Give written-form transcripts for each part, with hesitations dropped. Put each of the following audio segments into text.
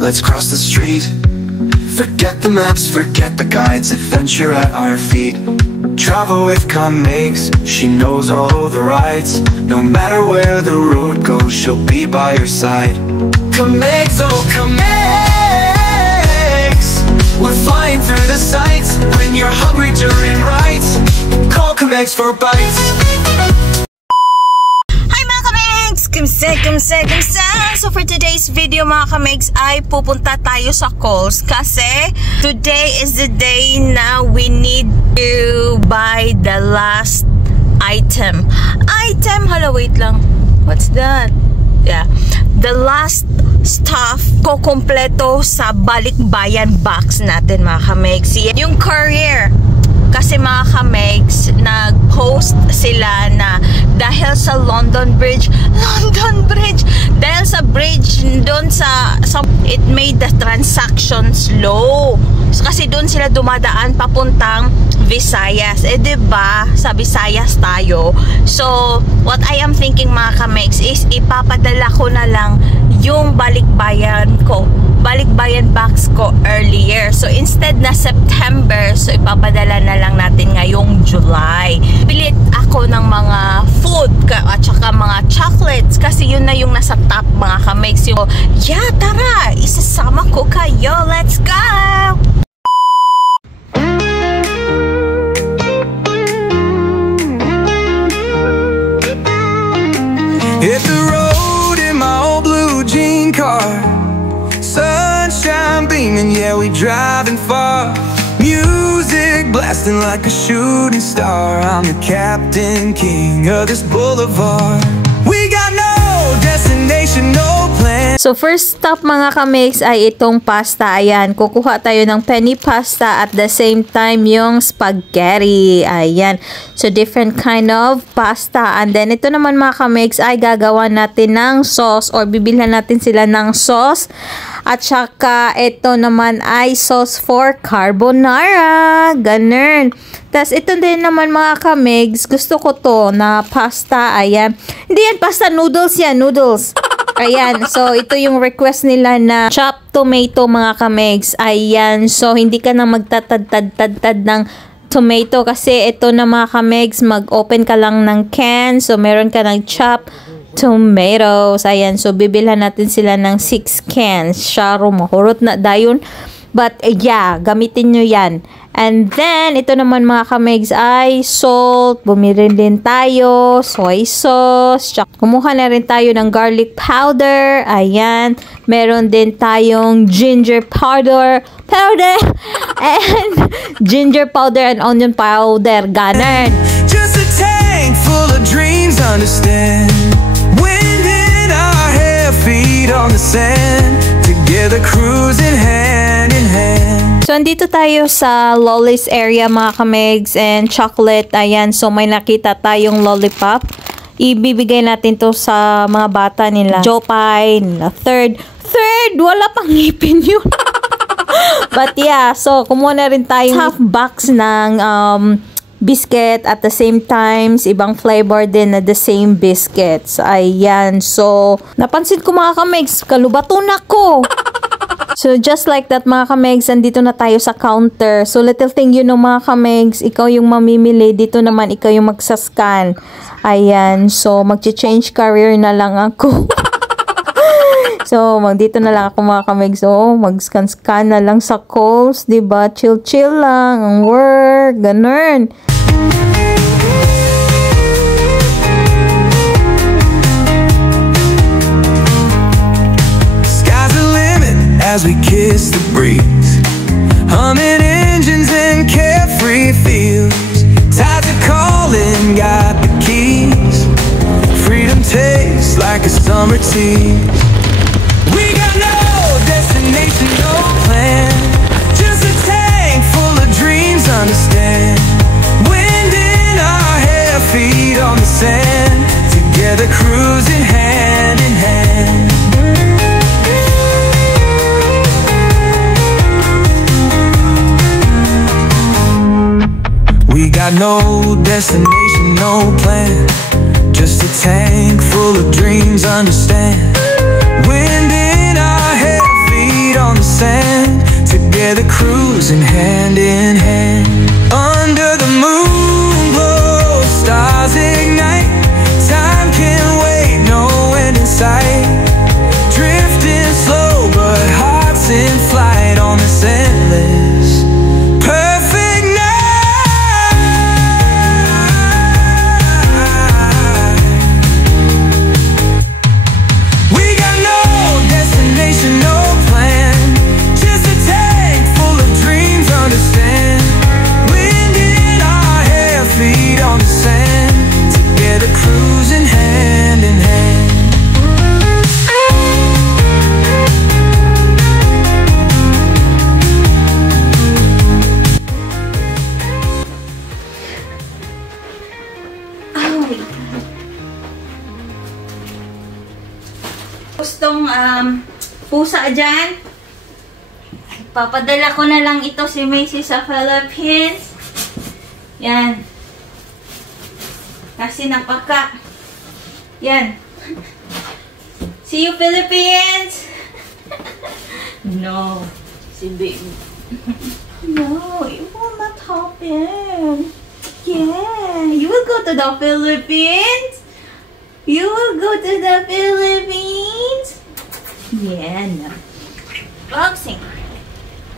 let's cross the street. Forget the maps, forget the guides, adventure at our feet. Travel with Kamegs, she knows all the rides. No matter where the road goes, she'll be by your side. Kamegs, oh Kamegs, we're flying through the sights. When you're hungry during rides, call Kamegs for bites. Kumse. So for today's video mga kamegs ay pupunta tayo sa Coles kasi today is the day na we need to buy the last item. Hala, wait lang. What's that? Yeah. The last stuff ko kompleto sa balikbayan box natin mga kamegs. Yung courier. Kasi mga kamegs, nag-post sila na dahil sa London Bridge, dahil sa bridge doon sa it made the transaction slow. So, kasi doon sila dumadaan papuntang Visayas. Diba? Sa Visayas tayo. So, what I am thinking mga kamegs is ipapadala ko na lang yung balikbayan box ko earlier. So instead na September, so ipapadala na lang natin ngayong July. Pilit ako ng mga food at saka mga chocolates kasi yun na yung nasa top mga kamegs. So, yeah, tara, isasama ko kayo. Let's go! Hit the road in my old blue jean car. Sunshine beaming, yeah, we driving far. Music blasting like a shooting star. I'm the captain, king of this boulevard. We got no destination, no plan. So first stop mga kamegs ay itong pasta. Ayan, kukuha tayo ng penny pasta at the same time yung spaghetti. Ayan. So different kind of pasta. And then ito naman mga kamegs ay gagawa natin ng sauce or bibilhan natin sila ng sauce. At saka ito naman ay sauce for carbonara. Ganun. Tapos ito din naman mga kamegs, gusto ko to na pasta. Ayan. Hindi yan pasta, noodles yan. Noodles. Ayan, so ito yung request nila na chopped tomato mga kamegs. Ayan, so hindi ka na magtatad-tad ng tomato kasi ito na mga kamegs, mag-open ka lang ng can. So meron ka ng chopped tomatoes. Ayan, so bibilhan natin sila ng 6 cans. Syaro, mahurot na dayon. But yeah, gamitin nyo yan. And then, ito naman mga kamegs ay salt. Bumili din tayo. Soy sauce. Kumuha na rin tayo ng garlic powder. Ayan. Meron din tayong ginger powder. And ginger powder and onion powder. Ganon. Just a tank full of dreams, understand. Wind in our hair, feet on the sand. Together cruising hand in hand. So, andito tayo sa Lolly's area mga kamegs and chocolate. Ayan, so may nakita tayong lollipop. Ibibigay natin to sa mga bata nila. Jopay, nila Third, wala pang ngipin yun. But yeah, so kumuha na rin tayong half box ng biscuit at the same times, ibang flavor din na the same biscuits. Ayan, so napansin ko mga kamegs, kalubaton ako. So, just like that mga kamegs, andito na tayo sa counter. So, little thing you know mga kamegs, ikaw yung mamimili. Dito naman, ikaw yung magsascan. Ayan. So, mag-change career na lang ako. So, dito na lang ako mga kamegs. So, mag-scan-scan na lang sa calls. Diba? Chill-chill lang. Ang work. Ganun. As we kiss the breeze, humming engines and carefree fields. Tides are calling, got the keys. Freedom tastes like a summer tease. We got no destination, no plan. Just a tank full of dreams, understand. Wind in our hair, feet on the sand. Together cruising hand in hand. We got no destination, no plan. Just a tank full of dreams, understand. Wind in our hair, feet sand, together cruising hand in hand. Under the moon glow, stars ignite. Time can't wait, no end in sight. Drifting slow, but hearts in flight on this endless perfect night. We got no destination, no plan, just a tank full of dreams, understand. Wind in our hair, feet on the sand, together cruising hand in hand. Gustong pusa dyan, papadala ko na lang ito si Macy sa Philippines. Yan. Kasi napaka. Yan. See you, Philippines! No. Si baby. No, it will not happen. Yeah. You will go to the Philippines? You will go to the Philippines? Yeah, no. Boxing.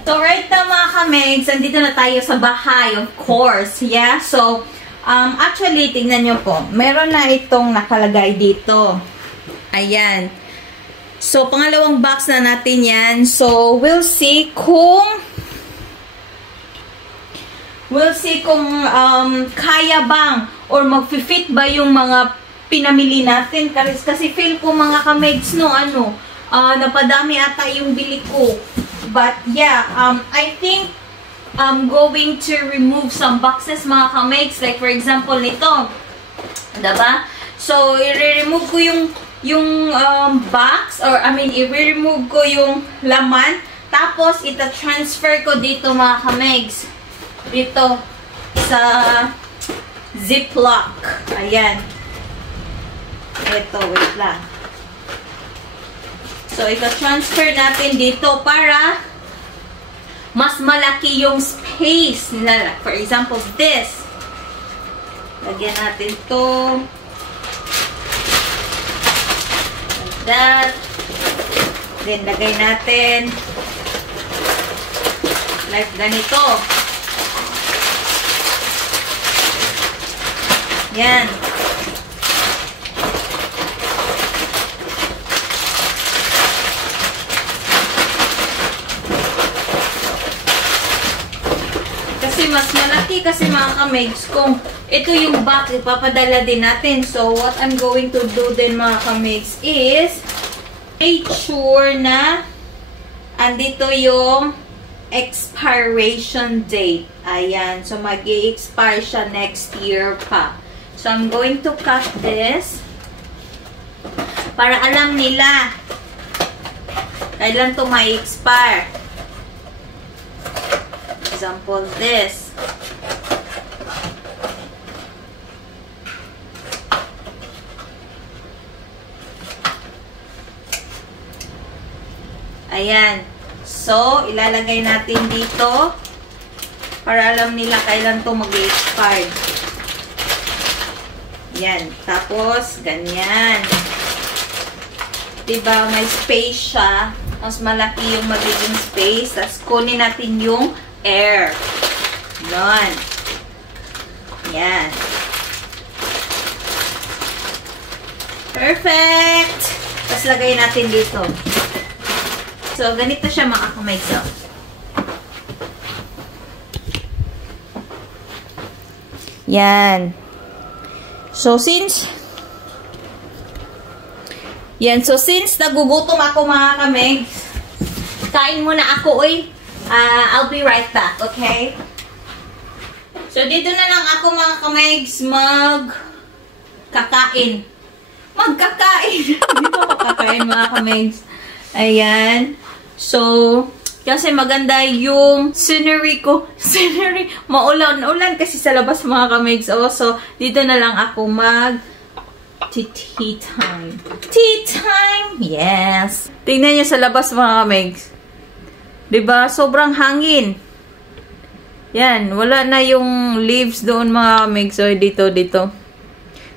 So, right na mga kamigs, andito na tayo sa bahay, of course. Yeah, so, actually, tingnan nyo po. Meron na itong nakalagay dito. Ayan. So, pangalawang box na natin yan. So, we'll see kung kaya bang or mag-fit ba yung mga pinamili natin. Kasi feel ko mga kamigs, no, napadami ata yung bili ko. But, yeah, I think I'm going to remove some boxes, mga kamigs. Like, for example, nito. Diba? So, i-remove ko yung box, or, i-remove ko yung laman. Tapos, ita-transfer ko dito, mga kamigs. Dito, sa Ziploc. Ayan. Ito, wait lang. So, ita-transfer natin dito para mas malaki yung space nila. For example, this. Lagyan natin to. Like that. Then, lagay natin. Like ganito. Yan. Mas malaki kasi mga kamigs kung ito yung box, ipapadala din natin. So, what I'm going to do din mga kamigs is make sure na andito yung expiration date. Ayan. So, mag-i-expire siya next year pa. So, I'm going to cut this para alam nila kailan to ma-expire. Example, this. Ayan. So, ilalagay natin dito para alam nila kailan to mag-expire. Yan. Tapos, ganyan. Diba, may space siya. Mas malaki yung magiging space. Tapos, kunin natin yung air. Yan. Yan. Perfect! Tapos, lagay natin dito. So, ganito siya mga kamigs. Yan. So, since nagugutom ako mga kamigs, kain muna ako, I'll be right back, okay? So, dito na lang ako mga kamigs magkakain. Dito ako kakain mga kamigs. Ayan. So, kasi maganda yung scenery ko. Maulan kasi sa labas mga kamigs. So, dito na lang ako tea time. Tea time! Yes! Tingnan niyo sa labas mga kamigs. 'Diba? Sobrang hangin. Yan, wala na yung leaves doon mga kamigs. So, dito.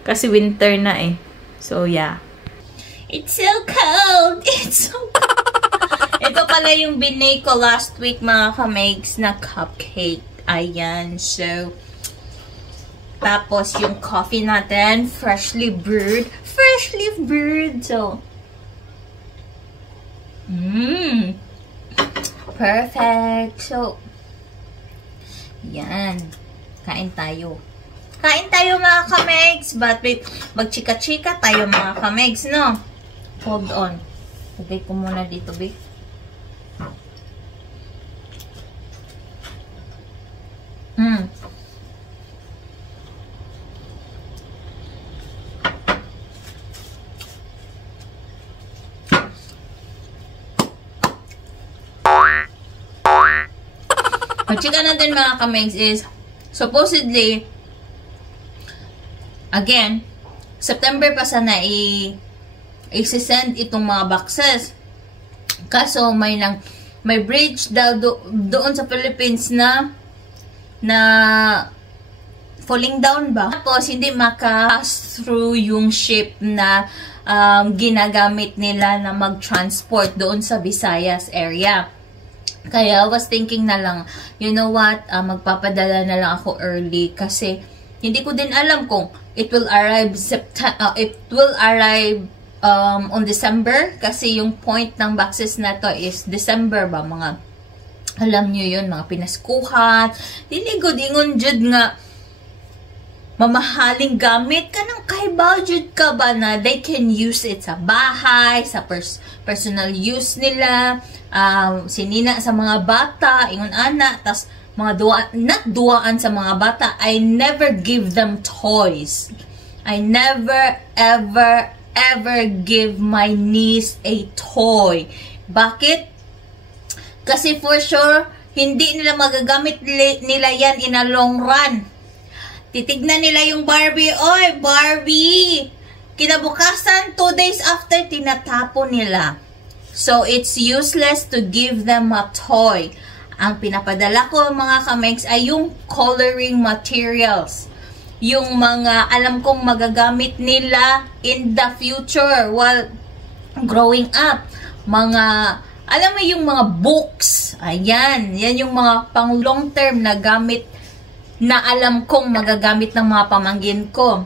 Kasi winter na eh. So, yeah. It's so cold! It's so cold! Ito pala yung binake ko last week mga kamigs na cupcake. Ayan. So, tapos yung coffee natin, freshly brewed. Freshly brewed. So, perfect. So, yan. Kain tayo. Kain tayo mga kamigs. But wait, magchika-chika tayo mga kamigs, no? Hold on. Lagay ko muna dito, babe. Ang chika natin mga kamigs is, supposedly, again, September pa sana i-send itong mga boxes. Kaso may bridge daw doon sa Philippines na falling down ba? Tapos hindi maka-pass through yung ship na ginagamit nila na mag-transport doon sa Visayas area. Kaya I was thinking na lang, you know what, magpapadala na lang ako early kasi hindi ko din alam kung it will arrive on December kasi yung point ng boxes na to is December ba, mga alam nyo yun, mga pinaskuhan. Dili ko dingon jud nga mamahaling gamit ka ng kaibaw jud ka ba na they can use it sa bahay, sa personal use nila, sinina sa mga bata, ingon ana, tas mga duaan sa mga bata. I never give them toys. I never ever give my niece a toy. Bakit? Kasi for sure, hindi nila magagamit nila yan in a long run. Titignan nila yung Barbie. Oy, Barbie! Kinabukasan, 2 days after, tinatapon nila. So, it's useless to give them a toy. Ang pinapadala ko mga kamigs ay yung coloring materials. Yung mga alam kong magagamit nila in the future while growing up. Mga, alam mo yung mga books. Ayan, yan yung mga pang long term na gamit na alam kong magagamit ng mga pamangkin ko.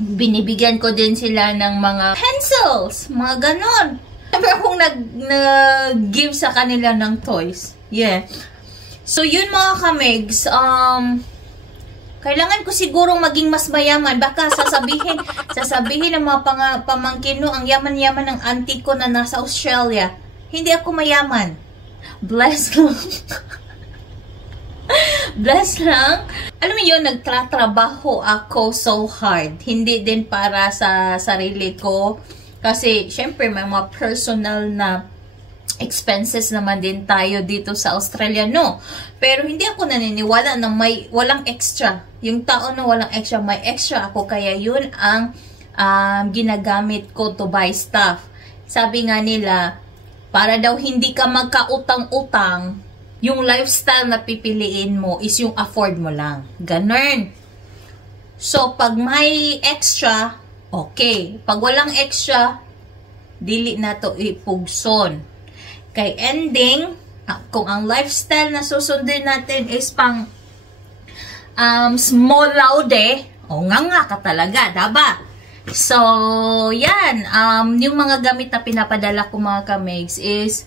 Binibigyan ko din sila ng mga pencils, mga ganon. Never akong nag-give sa kanila ng toys. Yeah. So, yun mga kamigs, kailangan ko sigurong maging mas mayaman. Baka sasabihin ng mga pamangkin, no, ang yaman-yaman ng auntie ko na nasa Australia. Hindi ako mayaman. Bless lang. Bless lang. Alam mo yun, nagtatrabaho ako so hard. Hindi din para sa sarili ko. Kasi, syempre, may mga personal na expenses naman din tayo dito sa Australia, no? Pero hindi ako naniniwala na walang extra. Yung tao na walang extra, may extra ako. Kaya yun ang ginagamit ko to buy stuff. Sabi nga nila, para daw hindi ka magkautang-utang, yung lifestyle na pipiliin mo is yung afford mo lang. Ganun. So, pag may extra, okay. Pag walang extra, dili na to ipugson. Kay ending, kung ang lifestyle na susundin natin is pang small laude, o nga ka talaga, daba? So, yan. Yung mga gamit na pinapadala ko mga kamigs is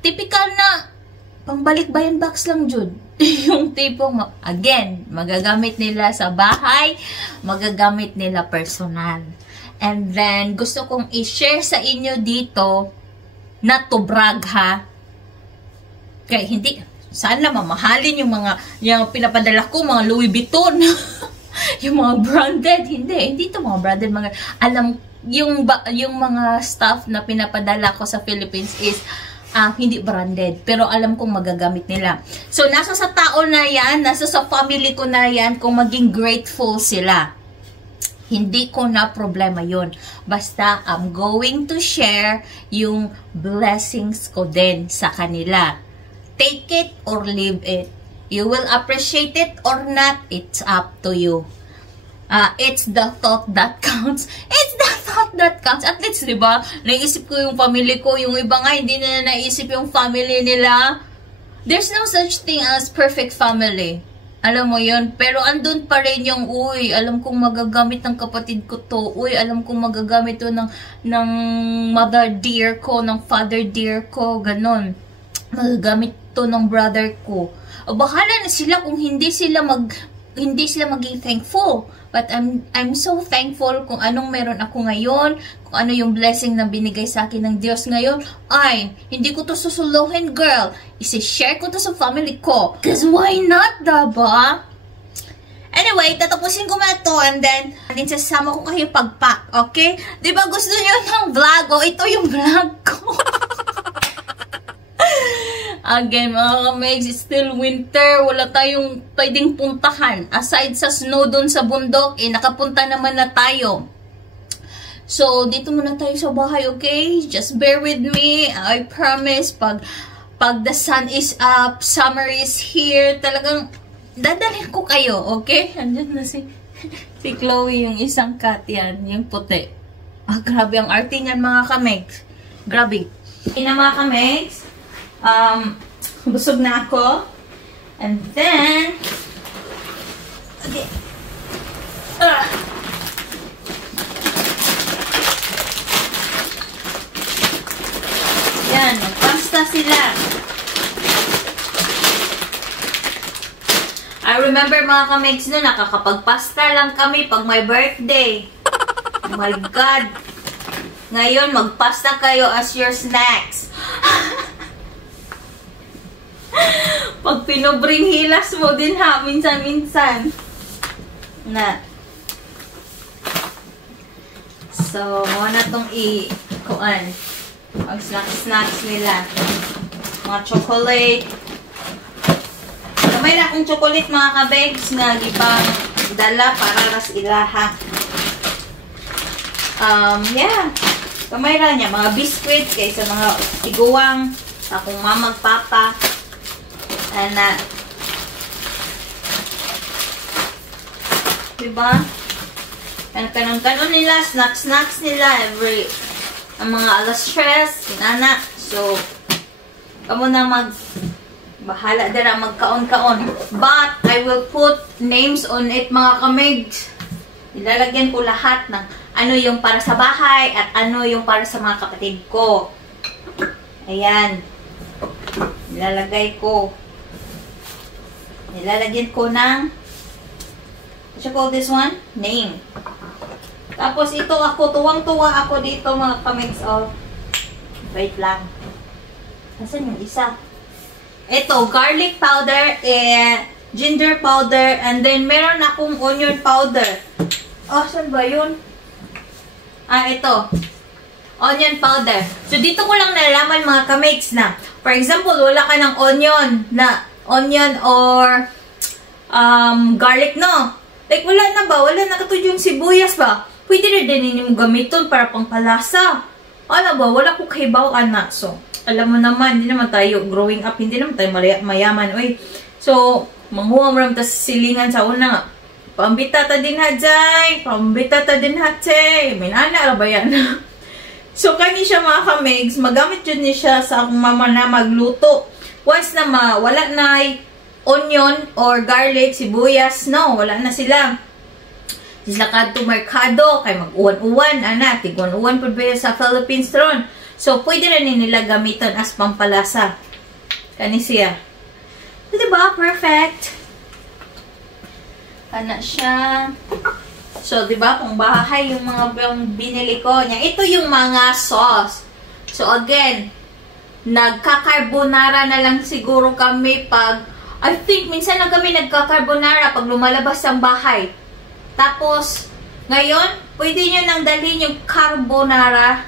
typical na pambalik-bayan box lang, Jud. Yung tipong, again, magagamit nila sa bahay, magagamit nila personal. And then, gusto kong i-share sa inyo dito na to brag, ha. Kaya hindi, sana mamahalin yung pinapadala ko, mga Louis Vuitton. Yung mga branded, hindi to mga branded, mga, alam, yung mga stuff na pinapadala ko sa Philippines is, hindi branded. Pero alam kong magagamit nila. So, nasa sa tao na yan, nasa sa family ko na yan, kung maging grateful sila. Hindi ko na problema yun. Basta, I'm going to share yung blessings ko din sa kanila. Take it or leave it. You will appreciate it or not, it's up to you. It's the thought that counts. It's the thought that counts. At least, di ba, naisip ko yung family ko. Yung iba nga, hindi na naisip yung family nila. There's no such thing as perfect family. Alam mo yun? Pero andun pa rin yung, uy, alam kong magagamit ng kapatid ko to. Uy, alam kong magagamit to ng mother dear ko, ng father dear ko, ganon. Magagamit to ng brother ko. O, bahala na sila kung hindi sila maging thankful. But I'm so thankful kung anong meron ako ngayon, kung ano yung blessing na binigay sa akin ng Diyos ngayon. Ay, hindi ko to susuluhin, girl. Isi-share ko to sa family ko. Cause why not, diba? Anyway, tatapusin ko na to and then sasama ko kayo pag-pack, okay? Diba gusto nyo ng vlog? O, ito yung vlog ko. Again, mga kamegs, it's still winter. Wala tayong pwedeng puntahan. Aside sa snow dun sa bundok, nakapunta naman na tayo. So, dito muna tayo sa bahay, okay? Just bear with me. I promise, pag the sun is up, summer is here, talagang dadalhin ko kayo, okay? Andyan na si Chloe, yung isang cat yan, yung puti. Grabe ang artingan, mga kamegs. Grabe. Ina, mga kamegs. Busog na ako. And then, okay. Yan, magpasta sila. I remember mga kamegs no, nakakapagpasta lang kami pag my birthday. Oh my God. Ngayon, magpasta kayo as your snacks. Pag pinobring hilas mo din ha, minsan-minsan. Na. So, muna itong kuan. Ang snacks nila. Mga chocolate. May na akong chocolate mga kabegs na gipang dala para ras ilaha. Yeah. Kamay ra niya. Mga biscuits kaysa mga tiguwang. Akong mamag papa. Ana. Diba? Kanon nila, snacks nila, ang mga alas stress, sinana. So, kamo na bahala dira magkaon-kaon. But, I will put names on it, mga kamegs. Ilalagyan ko lahat ng ano yung para sa bahay at ano yung para sa mga kapatid ko. Ayan. Ilalagay ko. Nilalagyan ko ng, what you call this one? Name. Tapos ito ako, tuwang-tuwa ako dito mga kamegs. Oh, wait lang. Nasaan yung isa? Ito, garlic powder, ginger powder, and then meron akong onion powder. Oh, saan ba yun? Ito. Onion powder. So, dito ko lang nalalaman mga kamegs na, for example, wala ka ng onion or garlic, no? Like, wala na ba? Wala na katulad yung sibuyas ba? Pwede rin din mo gamiton para pangpalasa. Ano ba? Wala ko kaibaw, anak. So, alam mo naman, hindi naman tayo growing up, hindi naman tayo mayaman. Uy. So, manghuwam ram ta silingan sa una nga. Pambita ta din hajay. Pambita ta din hajay. Minana, ba yan? So, kani siya mga kamegs, magamit yun niya siya sa akong mama na magluto. Once na wala na onion or garlic, sibuyas, no, wala na sila. Sila kadto merkado, kay mag-uwan-uwan, anak, tig-uwan-uwan po ba sa Philippines ron. So, pwede rin nila gamiton as pampalasa. Kani siya. So, diba? Perfect. Anak siya. So, diba? Kung bahay yung mga binili ko niya. Ito yung mga sauce. So, again, nagka-carbonara na lang siguro kami pag, I think, minsan lang kami nagka-carbonara pag lumalabas ang bahay. Tapos, ngayon, pwede nyo nang dalhin yung carbonara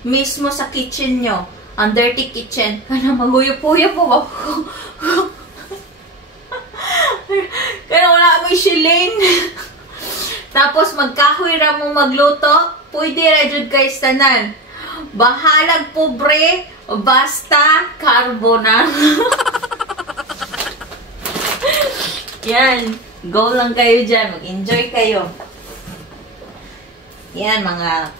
mismo sa kitchen nyo. Ang dirty kitchen. Kaya maguyup-uyup po ba? Kaya wala kami shilling. Tapos magkahoy ra mo magluto, pwede ra jud guys tanan. Bahalag pobre, basta carbonara. Yan, go lang kayo dyan, mag-enjoy kayo. Yan, mga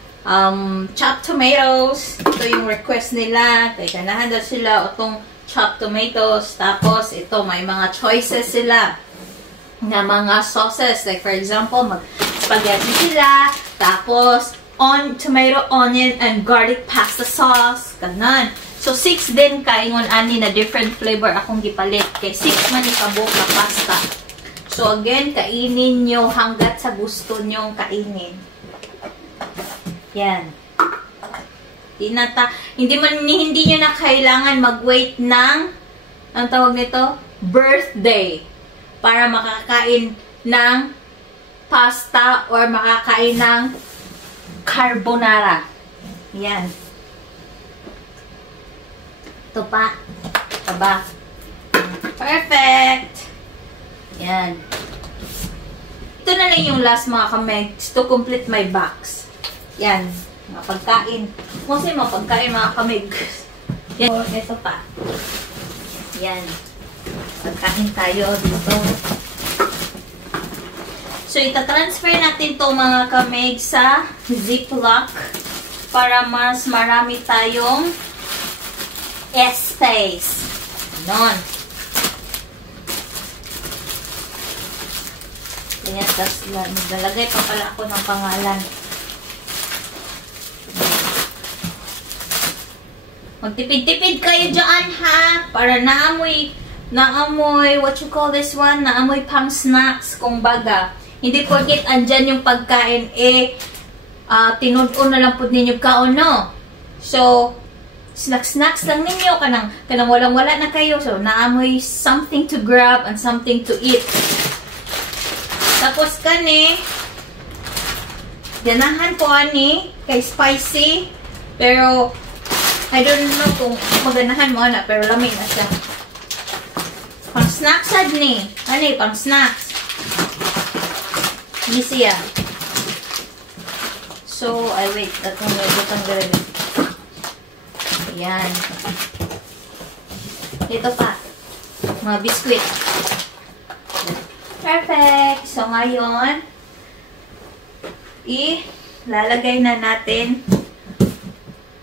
chopped tomatoes. Ito yung request nila. Kaya ganahan daw sila itong chopped tomatoes. Tapos, ito, may mga choices sila na mga sauces. Like, for example, mag-spaghetti sila. Tapos, tomato, onion, and garlic pasta sauce. Ganon. So, 6 din kaingon ani na different flavor akong gipalit. Kay 6 man ikabok na pasta. So, again, kainin nyo hanggat sa gusto nyong kainin. Yan. Hindi nyo na kailangan mag-wait ng, ang tawag nito, birthday para makakain ng pasta or makakain ng carbonara. Yan. Ito pa. Aba. Perfect. Yan. Ito na lang yung last mga kamegs to complete my box. Yan. Mga pagkain. Kasi mga pagkain mga kamegs. Yan. Ito pa. Yan. Pagkain tayo dito. So, itatransfer natin to mga kamegs sa Ziploc para mas marami tayong space. Ganon. Kaya, tas maglalagay pa pala ako ng pangalan. Magtipid-tipid kayo dyan, ha? Para naamoy, what you call this one? Naamoy pang snacks, kung baga. Hindi porket andyan yung pagkain, tinud-on na lang po ninyo kaon, no? So, snacks lang ninyo, kanang walang-wala na kayo. So, naamoy something to grab and something to eat. Tapos kani, ganahan ko ani, kay spicy, pero, I don't know kung maganahan mo na, pero lamig na siya. Pang snacks sad ni. Ani, pang snacks. Ini siya. So, I wait. Datong medyo tanggalin. Ayan. Dito pa. Mga biskuit. Perfect. So, ngayon, ilalagay na natin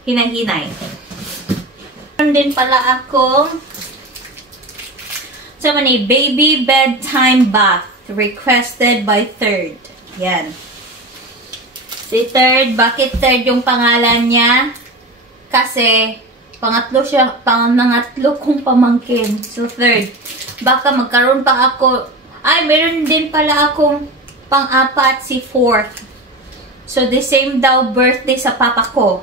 hinay-hinay. Meron din pala akong baby bedtime bath requested by Third. Yan. Si Third, bakit Third yung pangalan niya? Kasi pangatlo kong pamangkin. So Third, baka magkaroon pa ako, meron din pala akong pang-apat si Fourth. So the same daw birthday sa papa ko.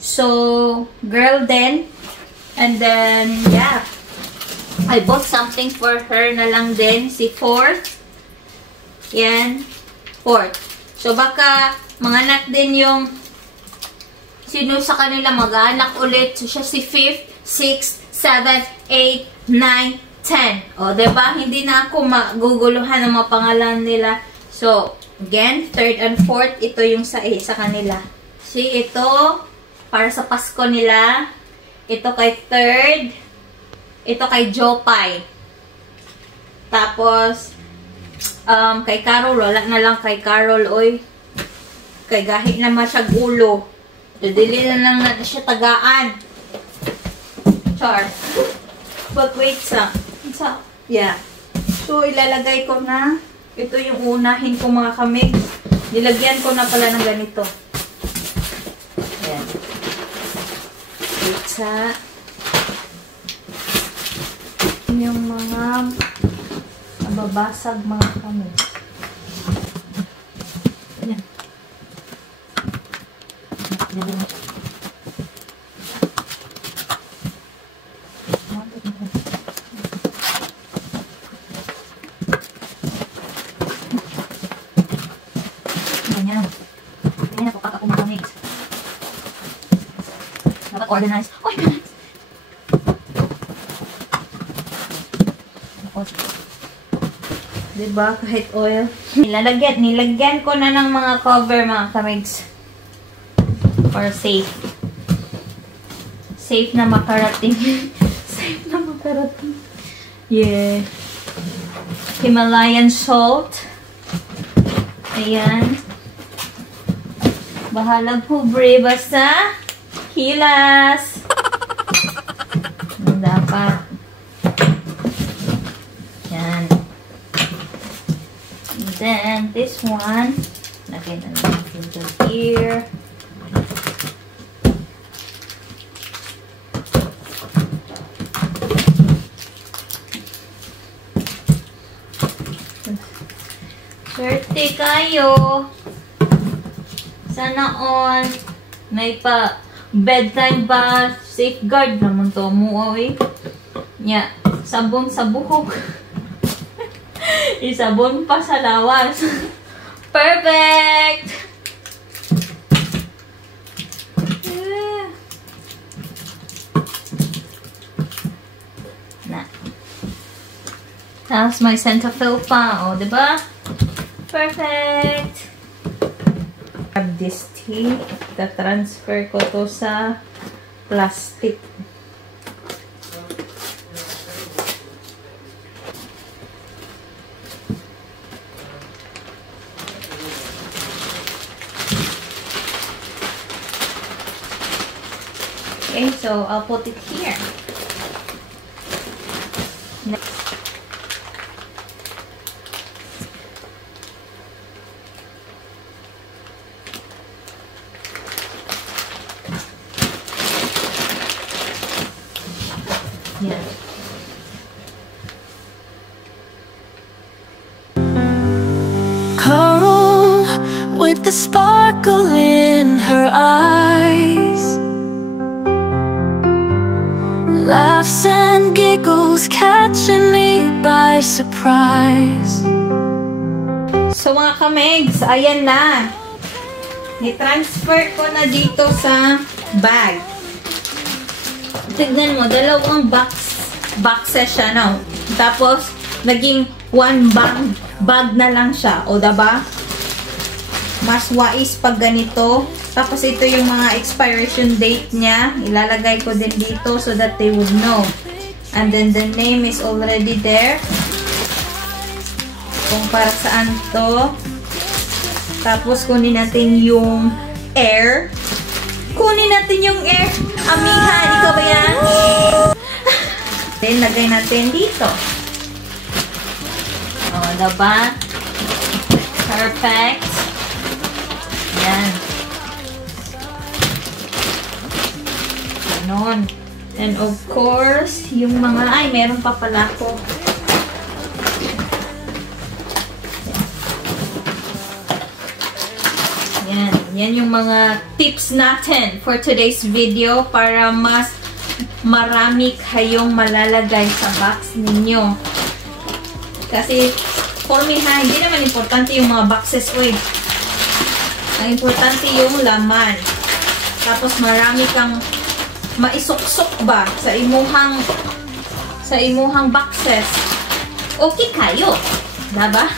So, girl then. And then, yeah. I bought something for her na lang din. Si Fourth. Yan. Fourth. So, baka manganak din yung sino sa kanila mag-anak ulit. So, siya si 5th, 6th, 7th, 8th, 9th, 10. O, diba? Hindi na ako maguguluhan ng mga pangalan nila. So, again, 3rd and 4th, ito yung sa kanila. See, ito para sa Pasko nila. Ito kay Third. Ito kay Jopay. Tapos, kay Carol. Wala na lang kay Carol, oy. Kay gahit naman siya gulo. Dili na lang natin siya tagaan. Char. But wait sa. Yeah. So, ilalagay ko na. Ito yung unahin ko mga kamix. Nilagyan ko na pala ng ganito. Ayan. Pizza. Yung mga nababasag mga kamix. Ayan. Ganyan na po pag ako mga mix. Dapat organized. Organized! Diba? Kahit oil. Nilagyan ko na ng mga cover, mga kamigs. For safe. Safe na makarating. Safe na makarating. Yeah. Himalayan salt. Ayan. Bahalag pobre basta kilas. Dapat. Yan. And then, this one. Lagyan na natin ito here. Swerte kayo. Sana all. May pa bedtime bath. Safeguard naman to mo, eh. Nya, sabon sa buhok. Isabon pa sa lawas. Perfect! Na. Tapos may Cetaphil pa, o, diba? Perfect! Grab this tea. Ta-transfer ko to sa plastic. Okay, so I'll put it here. Yeah. Carol, with the sparkle in her eyes, laughs and giggles catching me by surprise. So mga kamigs, ayan na. Ni-transfer ko na dito sa bag. Tignan mo, dalawang boxes siya, no? Tapos, naging one bag na lang siya. O, diba? Mas wais pag ganito. Tapos, ito yung mga expiration date niya. Ilalagay ko din dito so that they would know. And then, the name is already there. Kung para saan to. Tapos, kunin natin yung air. Kunin natin yung air. Amiha, ikaw ba yan? Then, lagay natin dito. O, diba? Perfect. Yan. Ganon. And of course, yung mga, ay, meron pa pala ko. Yan. Yan yung mga tips natin for today's video para mas marami kayong malalagay sa box ninyo. Kasi, for me ha, hindi naman importante yung mga boxes, oy. Ang importante yung laman. Tapos marami kang maisuksok ba sa imuhang boxes. Okay kayo. Diba?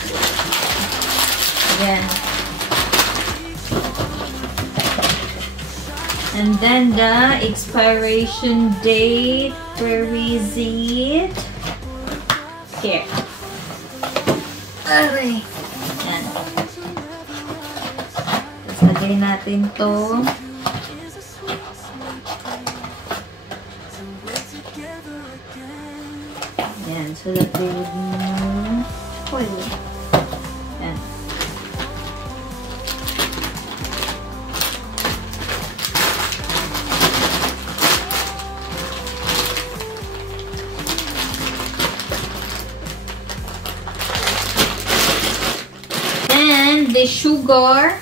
Yan. And then the expiration date, where is it? Here. Okay. Yan. Tapos lagay natin to. Yan. So that they would know. Yan. The sugar.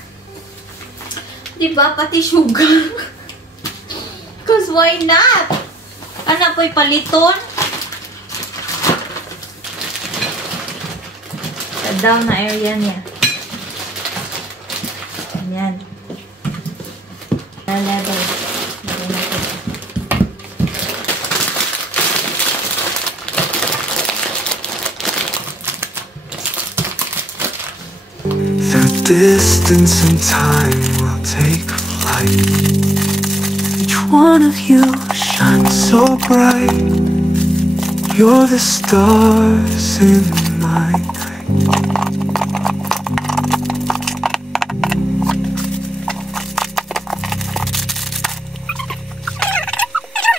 Diba? Pati sugar. Because why not? Ano po'y paliton? Sa down na area niya. Ayan. Level. distance and time will take flight. Each one of you shines so bright. You're the stars in my night.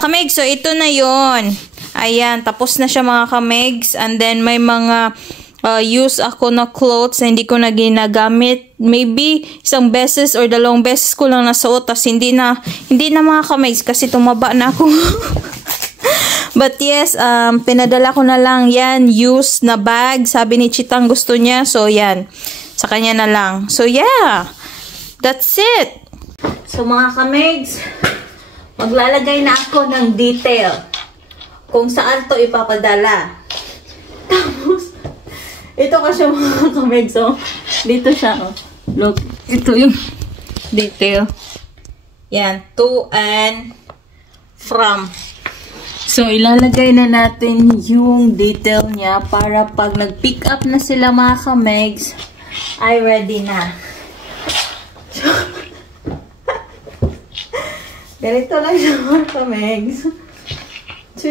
Kamigs, so ito na yon. Ayan, tapos na siya mga kamigs. And then may mga use ako na clothes na hindi ko na ginagamit. Maybe isang beses or dalawang beses ko lang nasuot. Tapos hindi na mga kamigs kasi tumaba na ako. But yes, pinadala ko na lang yan. Used na bag. Sabi ni Chitang gusto niya. So yan, sa kanya na lang. So yeah, that's it. So mga kamigs, maglalagay na ako ng detail kung saan to ipapadala. Tapos, ito kasi mga kamigs, so, dito siya, oh. Look, ito yung detail. Yan, to and from. So, ilalagay na natin yung detail niya para pag nag-pick up na sila mga kamigs, ay ready na. Ganito lang siya mga kamigs. To,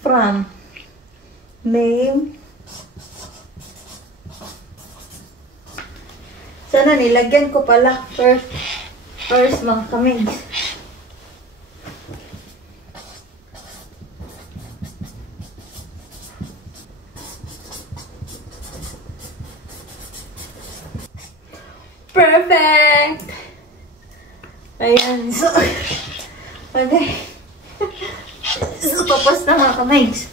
from, name. Sana nilagyan ko pala first mga kamigs. Perfect! Ayan. So, okay. So, tapos na mga kamigs.